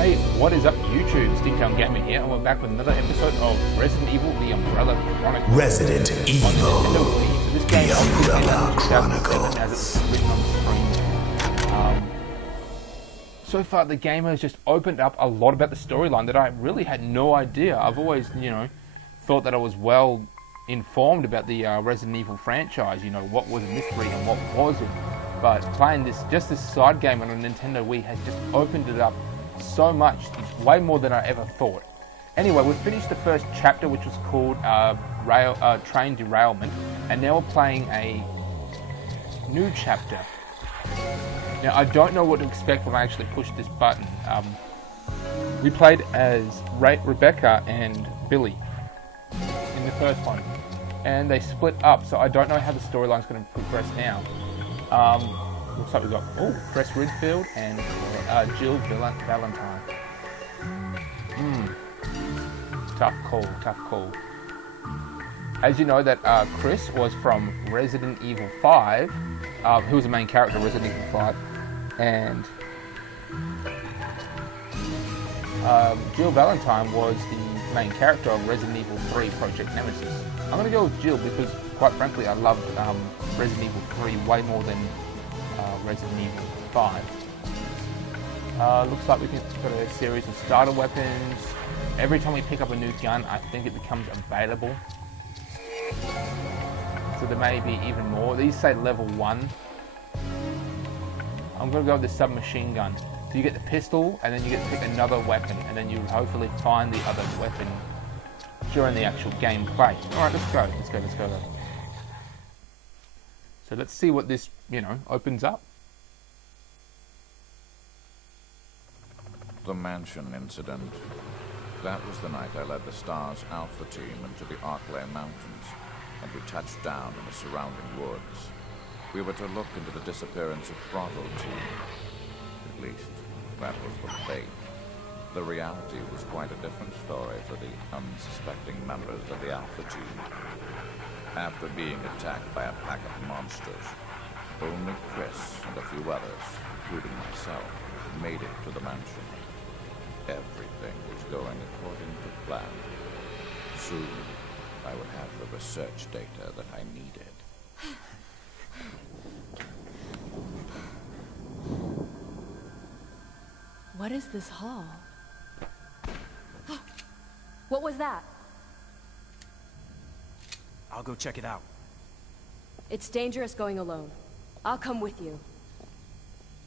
Hey, what is up YouTube? Steamtown Gaming here, and we're back with another episode of Resident Evil: The Umbrella Chronicles. Resident Evil: This game The Umbrella Chronicles. as it was written on the screen. So far, the game has just opened up a lot about the storyline that I really had no idea. I've always, thought that I was well informed about the Resident Evil franchise. What was a mystery and what wasn't. But playing this side game on a Nintendo Wii has just opened it up so much. It's way more than I ever thought. Anyway, we finished the first chapter, which was called Train Derailment, and now we're playing a new chapter. Now, I don't know what to expect when I actually push this button. We played as Rebecca and Billy in the first one, and they split up, so I don't know how the storyline's going to progress now. Looks like we've got Chris Ridgefield and Jill Valentine. Tough call. As you know, that Chris was from Resident Evil 5, who was the main character of Resident Evil 5, and Jill Valentine was the main character of Resident Evil 3 Project Nemesis. I'm going to go with Jill because, quite frankly, I loved Resident Evil 3 way more than Resident Evil 5. Looks like we've got a series of starter weapons. Every time we pick up a new gun, I think it becomes available. So there may be even more. These say level 1. I'm going to go with the submachine gun. So you get the pistol, and then you get to pick another weapon, and then you hopefully find the other weapon during the actual gameplay. Alright, let's go. So let's see what this, opens up. The mansion incident. That was the night I led the STARS Alpha team into the Arklay Mountains, and we touched down in the surrounding woods. We were to look into the disappearance of Bravo team. At least, that was the bait. The reality was quite a different story for the unsuspecting members of the Alpha team. After being attacked by a pack of monsters, only Chris and a few others, including myself, made it to the mansion. Everything was going according to plan. Soon, I would have the research data that I needed. What is this hall? What was that? I'll go check it out. It's dangerous going alone. I'll come with you.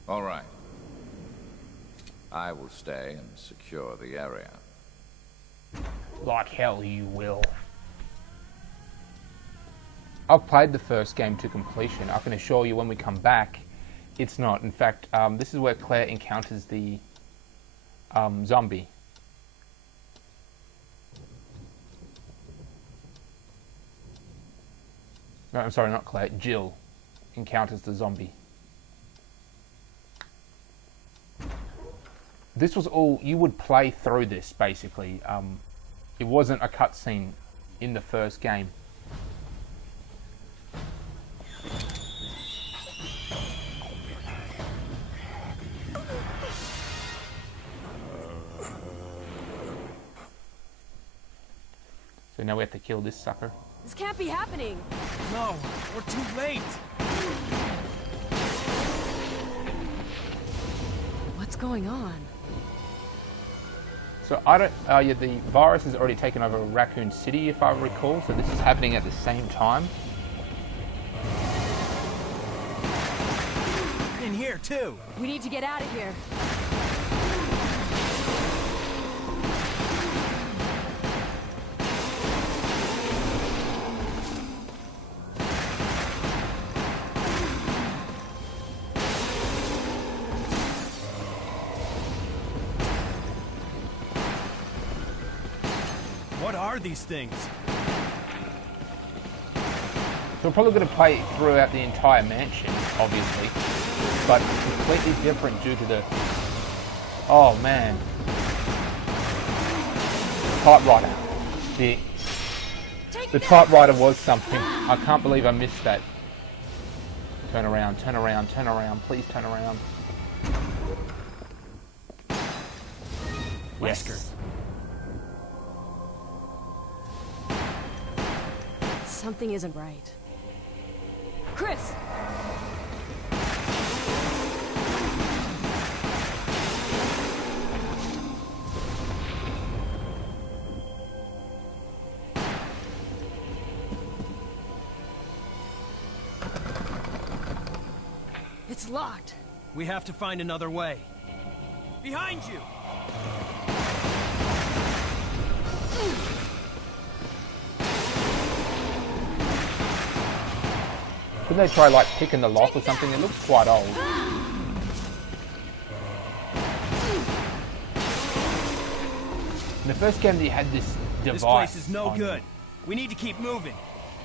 All right. I will stay and secure the area. Like hell you will. I've played the first game to completion. I can assure you when we come back, it's not. In fact, this is where Claire encounters the zombie. No, I'm sorry, not Claire. Jill encounters the zombie. This was all, you would play through this, basically. It wasn't a cutscene in the first game. So now we have to kill this sucker. This can't be happening. No, we're too late. What's going on? So the virus has already taken over Raccoon City, if I recall. So this is happening at the same time. In here too. We need to get out of here. What are these things? So we're probably going to play throughout the entire mansion, obviously, but completely different due to the... Oh man. Typewriter. The typewriter was something. I can't believe I missed that. Turn around, please turn around. Wesker. Something isn't right. Chris! It's locked. We have to find another way. Behind you! Couldn't they try like picking the lock or something? It looks quite old. In the first game, you had this device. This place is no on good. We need to keep moving.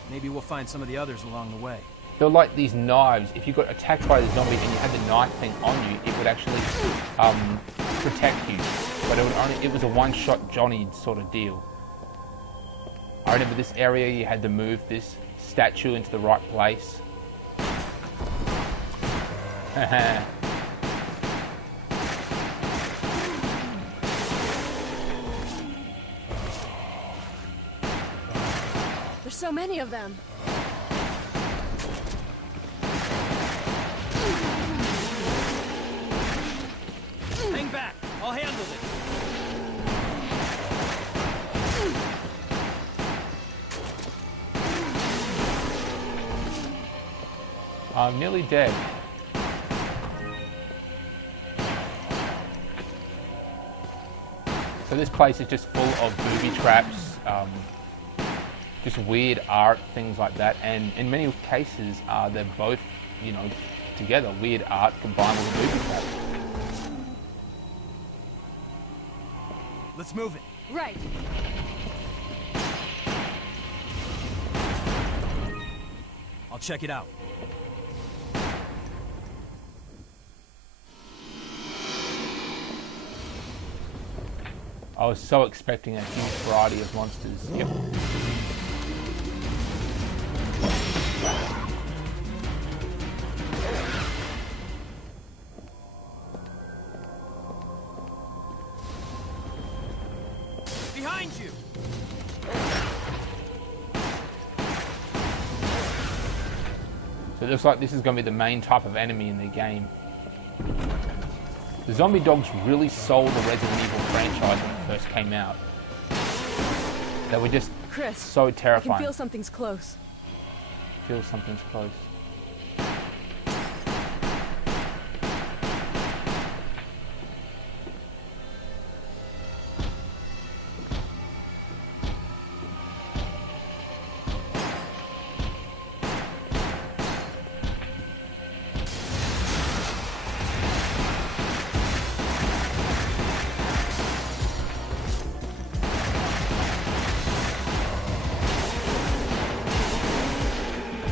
Maybe we'll find some of the others along the way. They're like these knives. If you got attacked by the zombie and you had the knife thing on you, it would actually protect you. But it was a one-shot Johnny sort of deal. I remember this area, you had to move this statue into the right place. There's so many of them. Hang back. I'll handle it. I'm nearly dead. So this place is just full of booby traps, just weird art, things like that. And in many cases, they're both, you know, together. Weird art combined with a booby trap. Let's move it. Right. I'll check it out. I was so expecting a huge variety of monsters. Yep. Behind you! So it looks like this is going to be the main type of enemy in the game. The zombie dogs really sold the Resident Evil franchise when it first came out. They were just Chris, so I terrifying. can feel something's close. Feel something's close.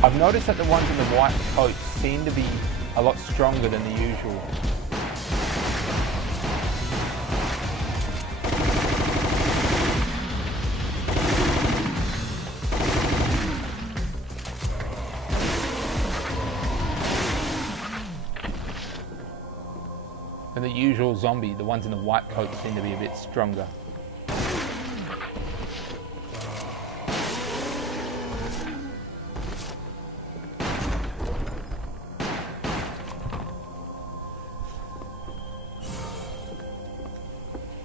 I've noticed that the ones in the white coats seem to be a lot stronger than the usual. Than the usual zombie, the ones in the white coats seem to be a bit stronger.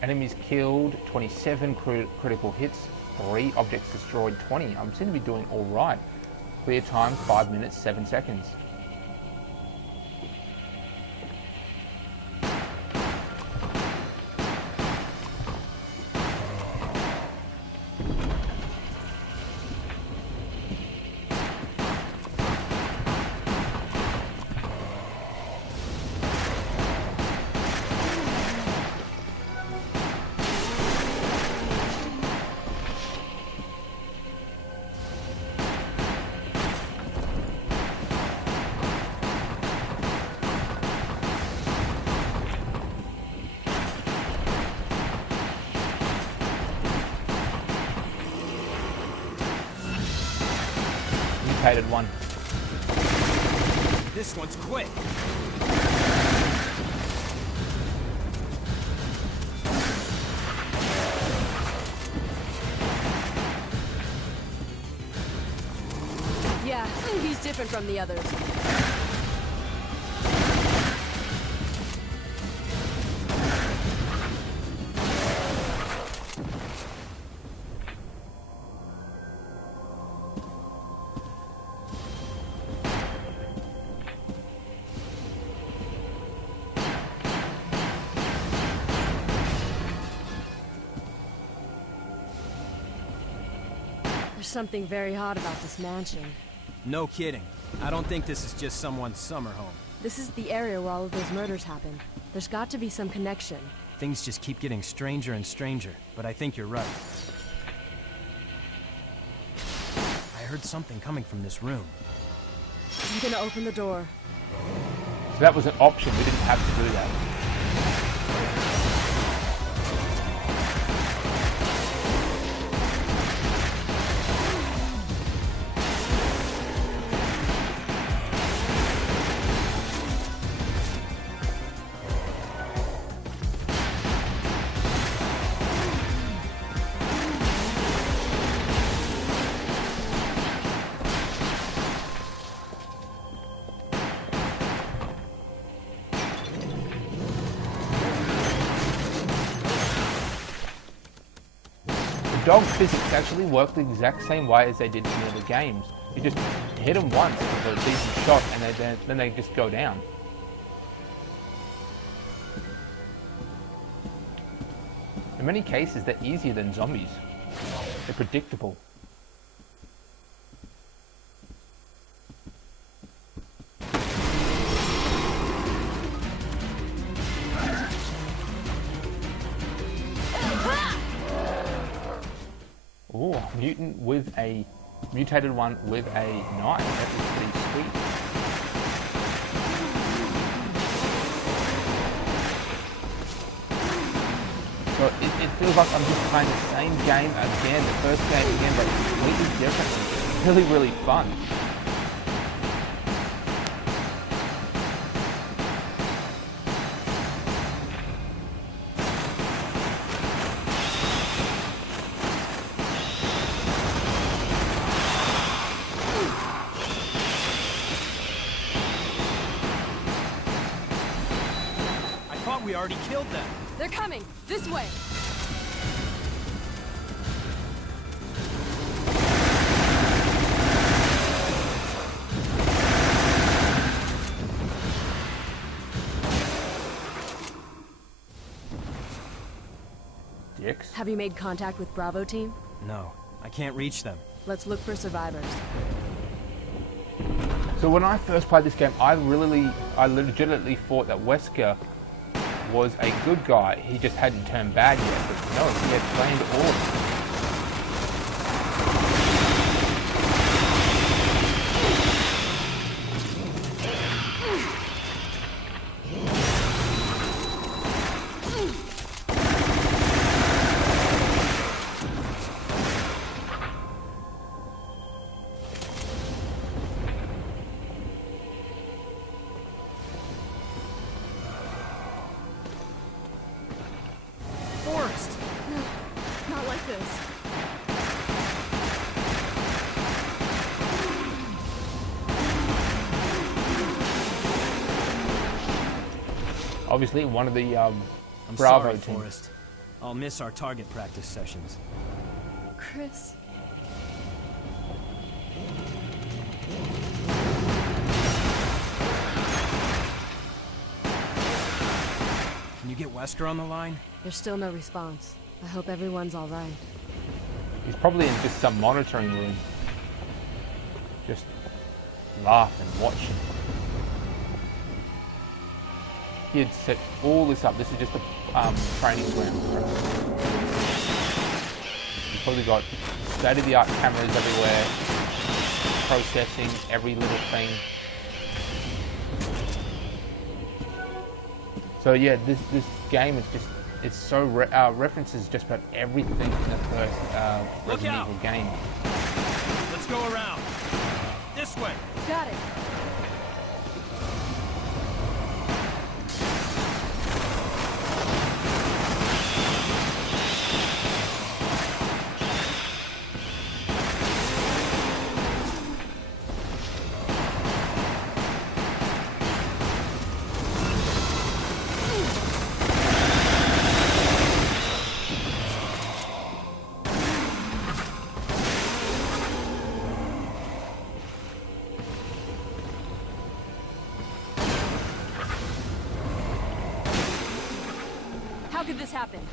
Enemies killed, 27 critical hits, 3 objects destroyed, 20. I seem to be doing all right. Clear time, 5 minutes, 7 seconds. Mutated one. This one's quick. different from the others. There's something very odd about this mansion. No kidding. I don't think this is just someone's summer home. This is the area where all of those murders happened. There's got to be some connection. Things just keep getting stranger and stranger, but I think you're right. I heard something coming from this room. I'm gonna open the door. So that was an option. We didn't have to do that. Dog physics actually work the exact same way as they did in the other games. You just hit them once for a decent shot and then they just go down. In many cases, they're easier than zombies. They're predictable. Ooh, mutant with a mutated one with a knife. That is pretty sweet. So it feels like I'm just playing the same game again, the first game again, but completely differently. It's really, really fun. We already killed them. They're coming! This way! Dicks. Have you made contact with Bravo team? No, I can't reach them. Let's look for survivors. So when I first played this game, I legitimately thought that Wesker was a good guy. He just hadn't turned bad yet. But no, he had planned all. Not like this. Obviously, one of the I'm Bravo sorry, team. Forrest. I'll miss our target practice sessions. Chris. Can you get Wesker on the line? There's still no response. I hope everyone's all right. He's probably in just some monitoring room. Just laugh and watch him. He had set all this up. This is just a training ground for us. He's probably got state-of-the-art cameras everywhere, processing every little thing. So yeah, this game is just, it's so references just about everything in the first Resident Evil game. Let's go around. This way. Got it. happened.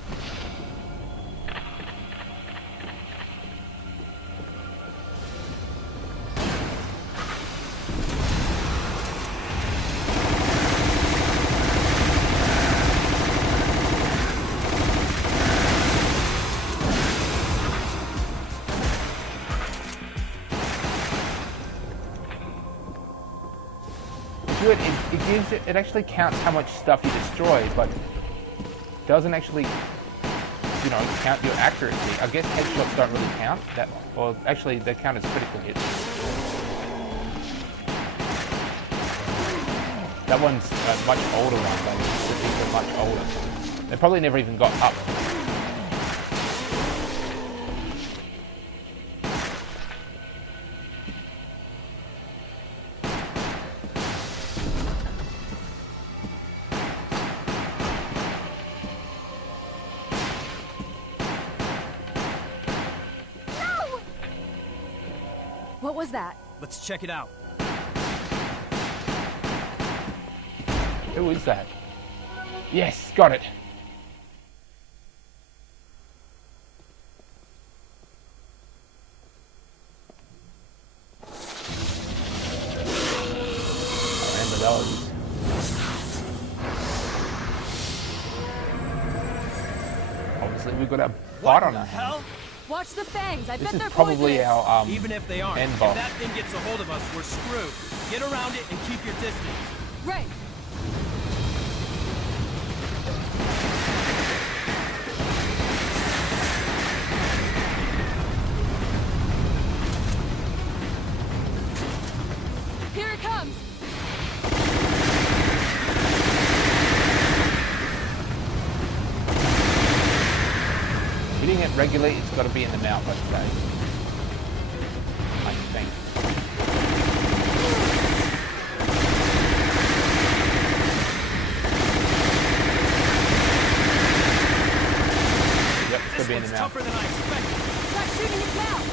Good. It gives it actually counts how much stuff you destroy, but doesn't actually, you know, count your accuracy. I guess headshots don't really count. That, or actually, they count as critical hits. That one's a much older one, though. These are much older. They probably never even got up. What was that? Let's check it out. Who is that? Yes, got it. I remember those. Obviously, we've got a fight on our hands. Hell? Watch the fangs. I This bet they're is probably poisonous. our Even if they aren't, end if boss. that thing gets a hold of us, we're screwed. Get around it and keep your distance. Right. Here it comes. Hitting it regularly, it's got to be in the mouth, I'd say. I think. Yep, it's got to This be in one's the mouth. tougher than I expected. Try shooting its mouth.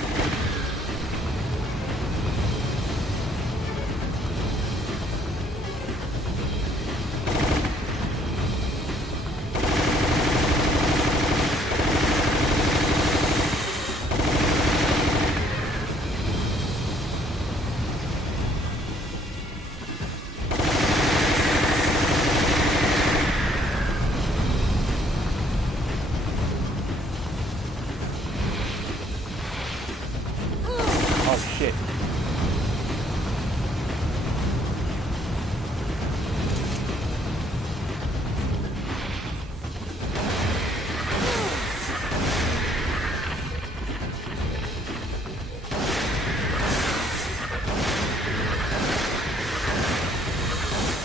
Oh shit.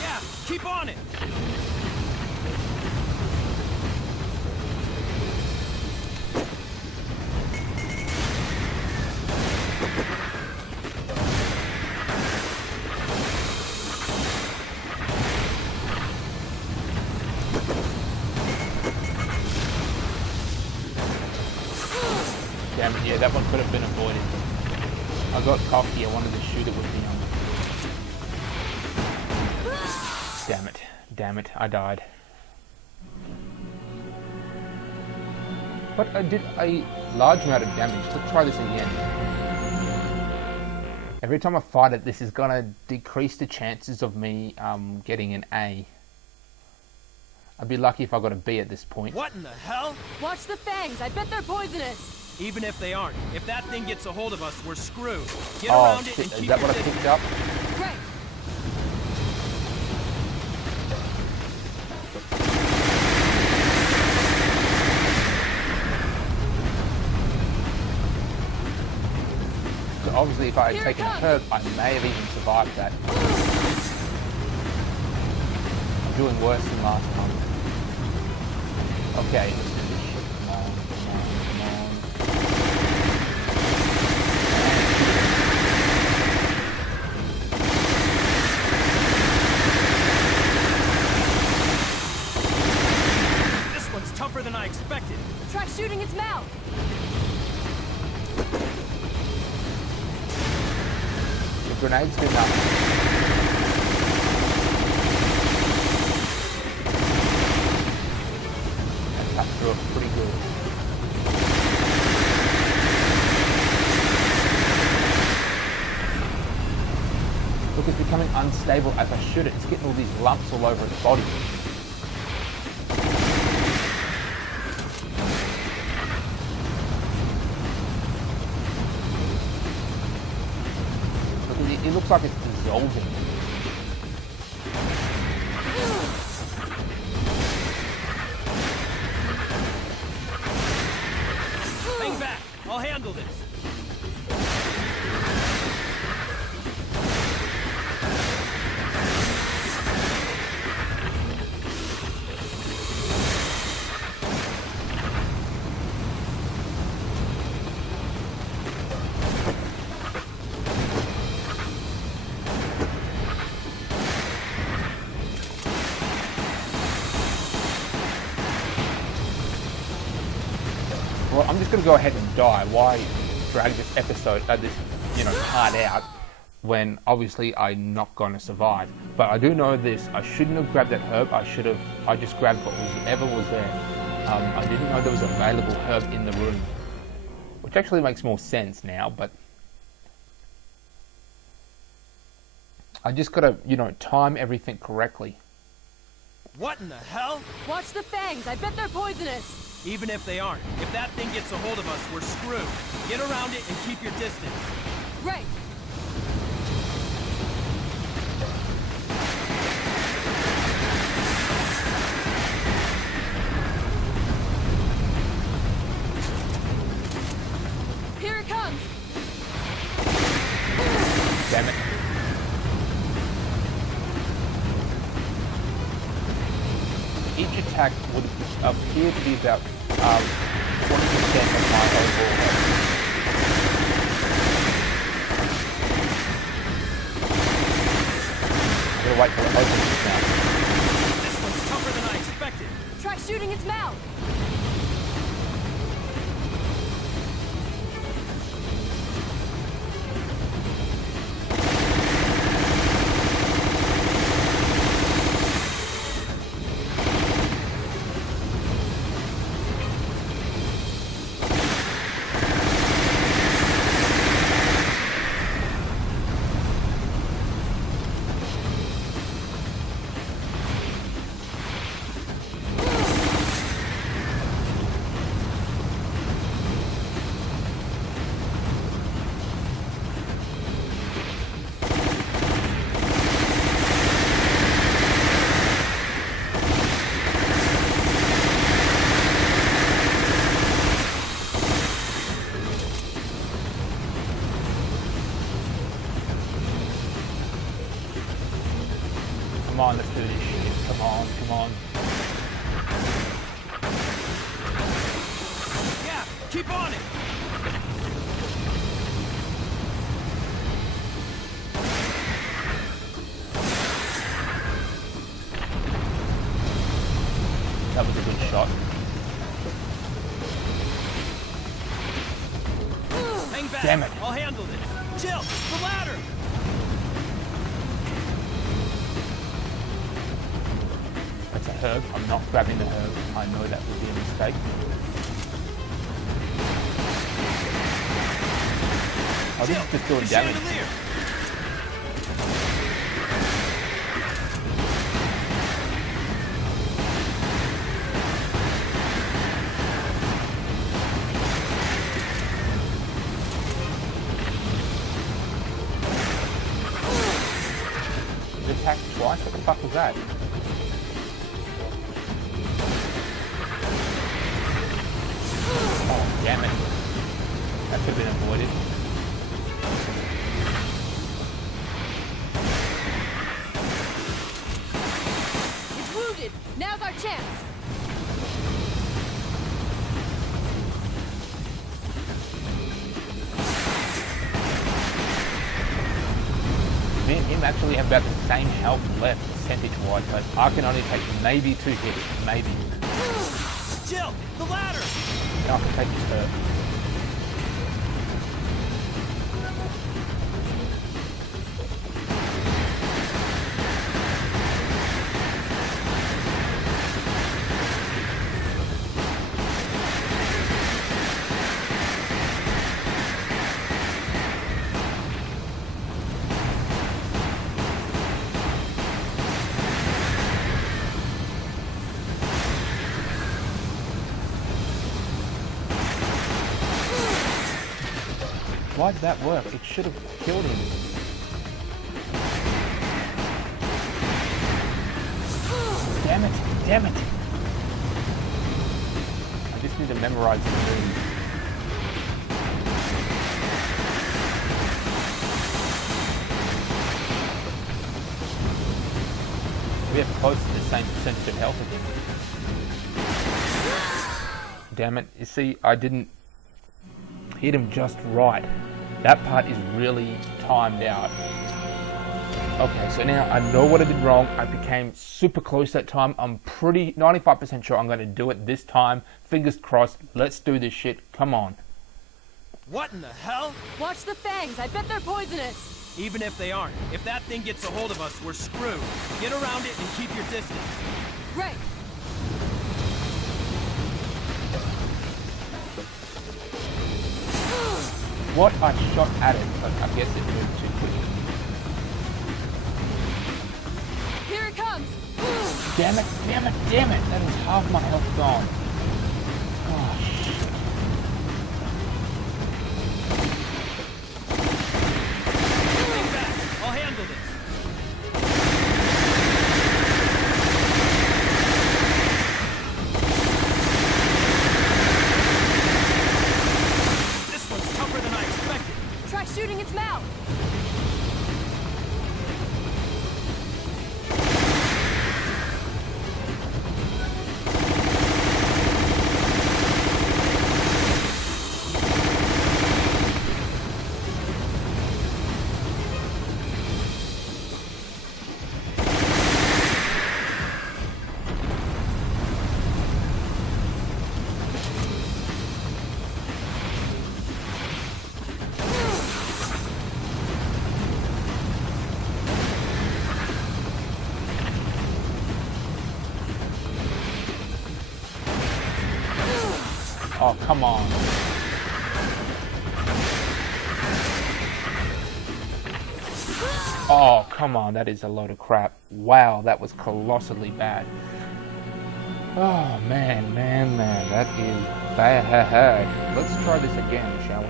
Yeah, keep on it. Damn it, yeah, that one could have been avoided. I got cocky, I wanted to shoot it with the Damn it. Damn it, I died. But I did a large amount of damage. Let's try this again. Every time I fight it, this is gonna decrease the chances of me getting an A. I'd be lucky if I got a B at this point. What in the hell? Watch the fangs. I bet they're poisonous. Even if they aren't, if that thing gets a hold of us, we're screwed. Get Oh around it shit, and is keep that your what I distance. picked up? Right. So obviously if I had Here it taken a comes. hurt, I may have even survived that. I'm doing worse than last time. Okay, let's do this shit. Come on, come on, come on. This one's tougher than I expected. Try shooting its mouth. The grenades did nothing. That's through it pretty good. Look, it's becoming unstable as I shoot it. It's getting all these lumps all over its body. Look, it looks like it's dissolving. Hang back. I'll handle this. Well, I'm just going to go ahead and die. Why drag this episode, this, part out when obviously I'm not going to survive? But I do know this. I shouldn't have grabbed that herb. I just grabbed whatever was there. I didn't know there was available herb in the room, which actually makes more sense now. But I just got to, time everything correctly. What in the hell? Watch the fangs. I bet they're poisonous. Even if they aren't, if that thing gets a hold of us, we're screwed. Get around it and keep your distance. Right. Here it comes. Damn it. Each attack would appear to be about 20% of my overall health. I'm gonna wait till it opens its mouth. This one's tougher than I expected. Try shooting its mouth. Come on, let's do this shit. Come on, come on. Yeah, keep on it. That was a good shot. Hang back. Damn it. I'll handle this. Chill. The ladder. That's a herb. I'm not grabbing the herb. I know that would be a mistake. Oh, this is just doing The damage. chandelier. It attacked twice? What the fuck was that? Oh, damn it. That could have been avoided. It's wounded. Now's our chance. Me and him actually have about the same health left, percentage-wise, but I can only take maybe 2 hits, maybe. Chill. The ladder. Now I can take this hurt. Why did that work? It should have killed him. Damn it! Damn it! I just need to memorize the move. We have close to the same percentage of health again. Damn it. You see, I didn't hit him just right. That part is really timed out. Okay, so now I know what I did wrong. I became super close that time. I'm pretty 95% sure I'm going to do it this time. Fingers crossed. Let's do this shit. Come on. What in the hell? Watch the fangs. I bet they're poisonous. Even if they aren't, if that thing gets a hold of us, we're screwed. Get around it and keep your distance. Right. What? I shot at it, but I guess it moved too quick. Here it comes. Damn it, damn it, damn it! That is half my health gone. Oh, shit. Stay back. I'll handle this. This one's tougher than I expected. Try shooting its mouth. Oh, come on. Oh, come on. That is a load of crap. Wow, that was colossally bad. Oh, man, man, man. That is bad. Let's try this again, shall we?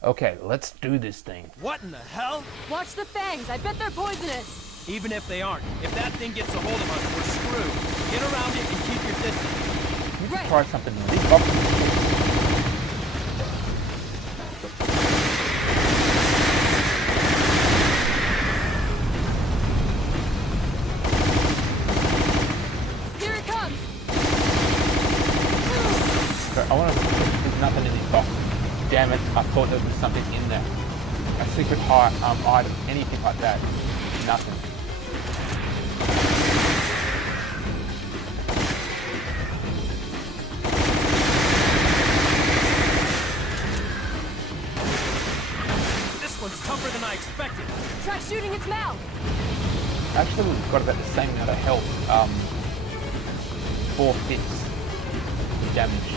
Okay, let's do this thing. What in the hell? Watch the fangs. I bet they're poisonous. Even if they aren't, if that thing gets a hold of us, we're screwed. Get around it and keep your distance. Let me Right. try something new. These boxes- Here it comes. So I want to. There's nothing in these boxes. Damn it! I thought there was something in there. A secret item, anything like that. Nothing. This one's tougher than I expected. Try shooting its mouth. Actually, we've got about the same amount of health. 4/5 damage.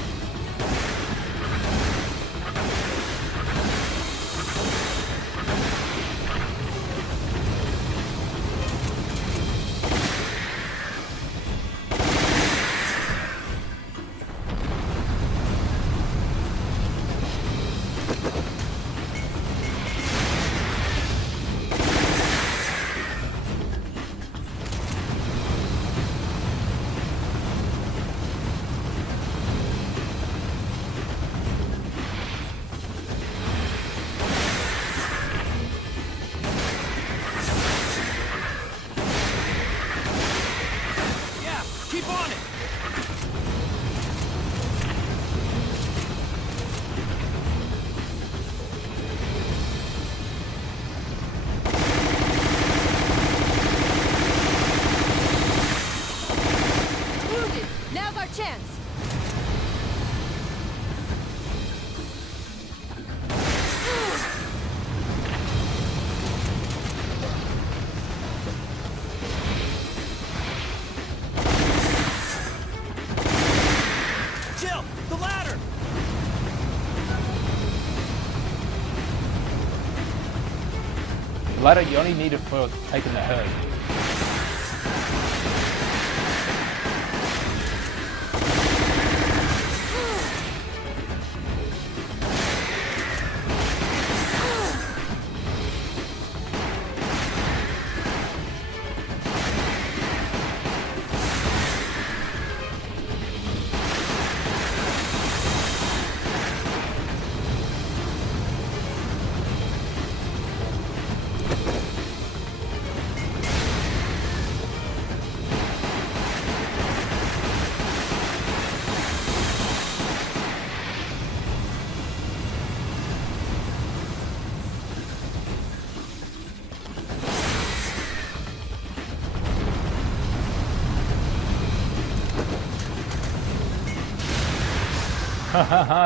Ladder, you only need it for taking the herd.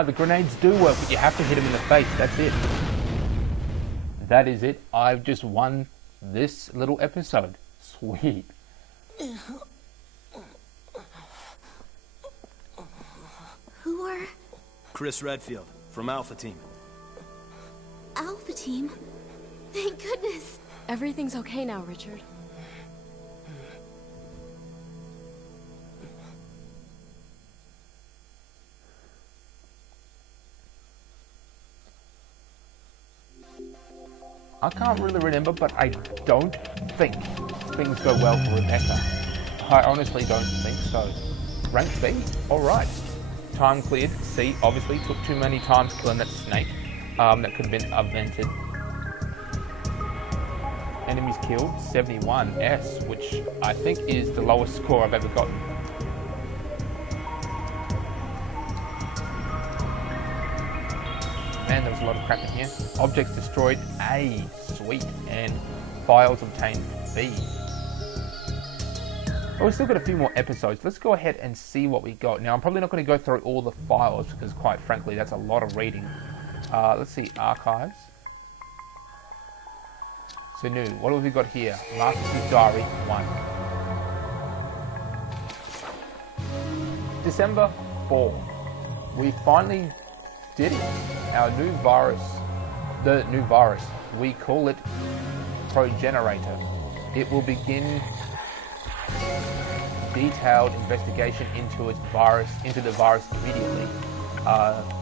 The grenades do work, but you have to hit him in the face. That's it. That is it. I've just won this little episode. Sweet. Who are Chris Redfield, from Alpha Team. Alpha Team? Thank goodness. Everything's okay now, Richard. I can't really remember, but I don't think things go well for Rebecca. I honestly don't think so. Rank B? Alright. Time cleared. C, obviously, took too many times killing that snake. That could have been avented. Enemies killed, 71. S, which I think is the lowest score I've ever gotten. Man, there was a lot of crap in here. Objects destroyed, A, sweet, and files obtained, B. But we've still got a few more episodes. Let's go ahead and see what we got. Now, I'm probably not going to go through all the files because, quite frankly, that's a lot of reading. Let's see, archives. So new, what have we got here? Marcus's Diary 1. December 4. We finally did it. Our new virus, we call it Progenerator. It will begin detailed investigation into the virus immediately.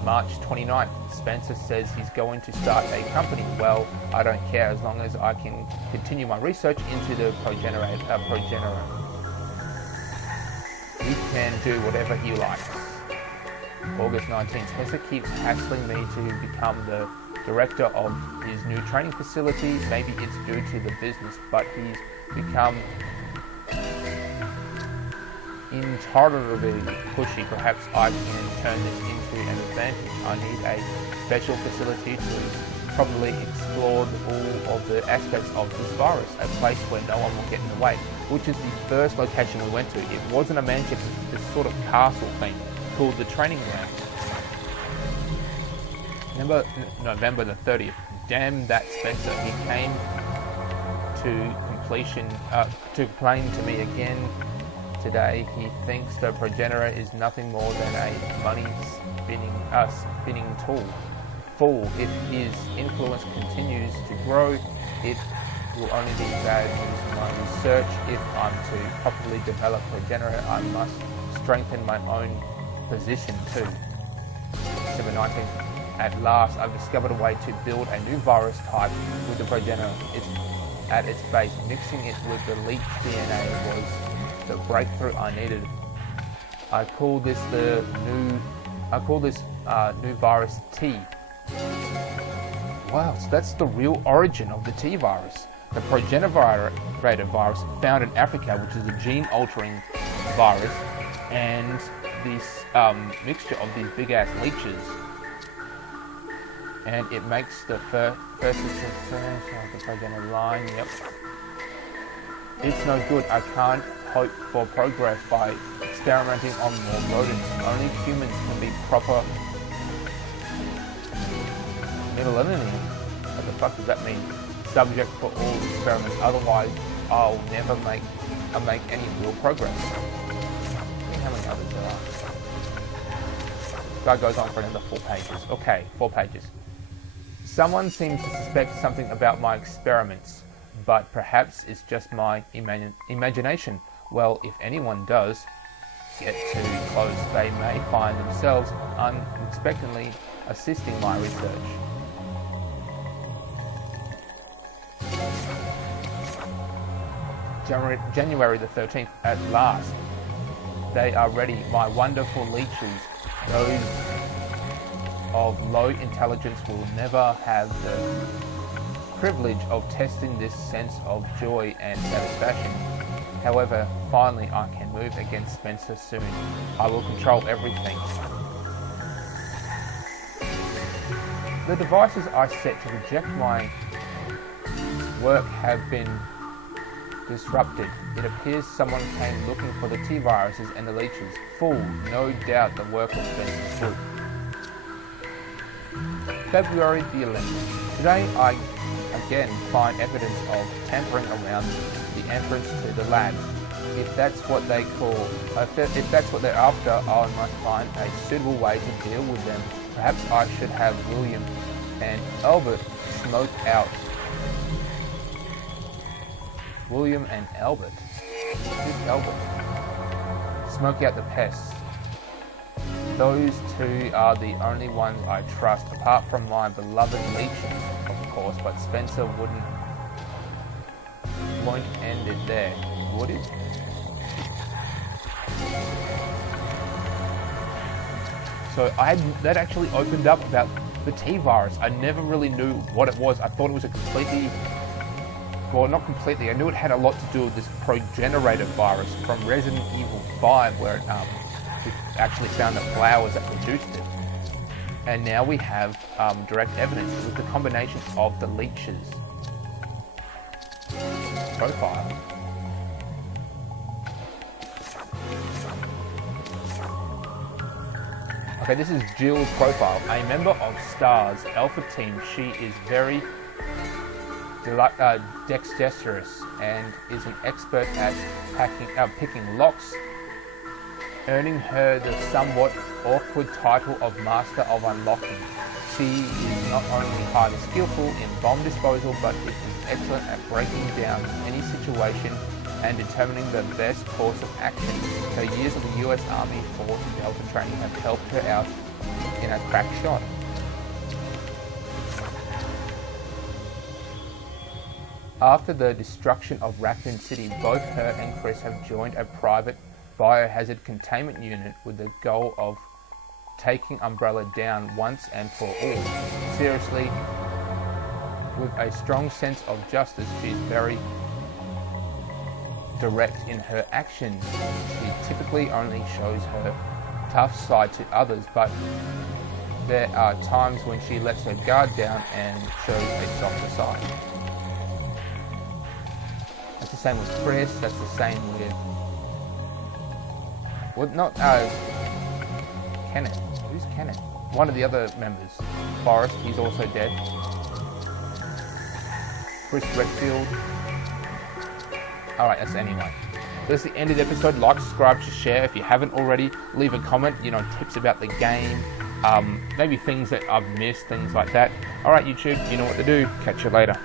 March 29th, Spencer says he's going to start a company. Well, I don't care as long as I can continue my research into the Progenerator. He can do whatever he likes. August 19th, Spencer keeps hassling me to become the director of his new training facility. Maybe it's due to the business, but he's become intolerably pushy. Perhaps I can turn this into an advantage. I need a special facility to properly explore all of the aspects of this virus, a place where no one will get in the way, which is the first location we went to. It wasn't a mansion, this sort of castle thing called the Training Ground. November the 30th. Damn that Spencer. He came to completion, to complain to me again today. He thinks the Progenitor is nothing more than a money spinning tool. Fool. If his influence continues to grow, it will only be bad news in my research. If I'm to properly develop Progenitor, I must strengthen my own position too. December 19th. At last, I've discovered a way to build a new virus type with the Progenitor. It's at its base. Mixing it with the leech DNA was the breakthrough I needed. I call this new virus T. Wow, so that's the real origin of the T virus. The Progenitor virus found in Africa, which is a gene-altering virus, and this mixture of these big-ass leeches, and it makes the first of the Progenitor line. Yep. It's no good. I can't hope for progress by experimenting on more rodents. Only humans can be proper millennium. What the fuck does that mean? Subject for all experiments. Otherwise, I'll never make any real progress. How many others there are? That goes on for another 4 pages. Okay, 4 pages. Someone seems to suspect something about my experiments, but perhaps it's just my imagination. Well, if anyone does get too close, they may find themselves unexpectedly assisting my research. January the 13th, at last. They are ready, my wonderful leeches. Those of low intelligence will never have the privilege of testing this sense of joy and satisfaction. However, finally I can move against Spencer soon. I will control everything. The devices I set to reject my work have been disrupted. It appears someone came looking for the T-viruses and the leeches. Fool, no doubt the work of Spencer's group. February the 11th. Today I again find evidence of tampering around the entrance to the lab. If that's what they call, if that's what they're after, I must find a suitable way to deal with them. Perhaps I should have William and Albert smoke out. William and Albert. Who's Albert? Smoke out the pests. Those two are the only ones I trust, apart from my beloved leeches, of course, but Spencer won't end it there, would it? So that actually opened up about the T-virus. I never really knew what it was. I thought it was a completely, well, not completely, I knew it had a lot to do with this progenitor virus from Resident Evil 5, where it actually found the flowers that produced it. And now we have direct evidence with the combination of the leeches profile. Okay, this is Jill's profile. A member of STAR's Alpha team. She is very dexterous and is an expert at picking locks, earning her the somewhat awkward title of Master of Unlocking. She is not only highly skillful in bomb disposal, but is excellent at breaking down any situation and determining the best course of action. Her years of the US Army Force Delta training have helped her out in a crack shot. After the destruction of Raccoon City, both her and Chris have joined a private biohazard containment unit with the goal of taking Umbrella down once and for all. Seriously, with a strong sense of justice, she's very direct in her actions. She typically only shows her tough side to others, but there are times when she lets her guard down and shows a softer side. That's the same with Chris, that's the same with... well, not Kenneth. Who's Kenneth? One of the other members. Forrest, he's also dead. Chris Redfield. Alright, that's anyway. That's the end of the episode. Like, subscribe, share if you haven't already. Leave a comment, tips about the game. Maybe things that I've missed, things like that. Alright, YouTube, you know what to do. Catch you later.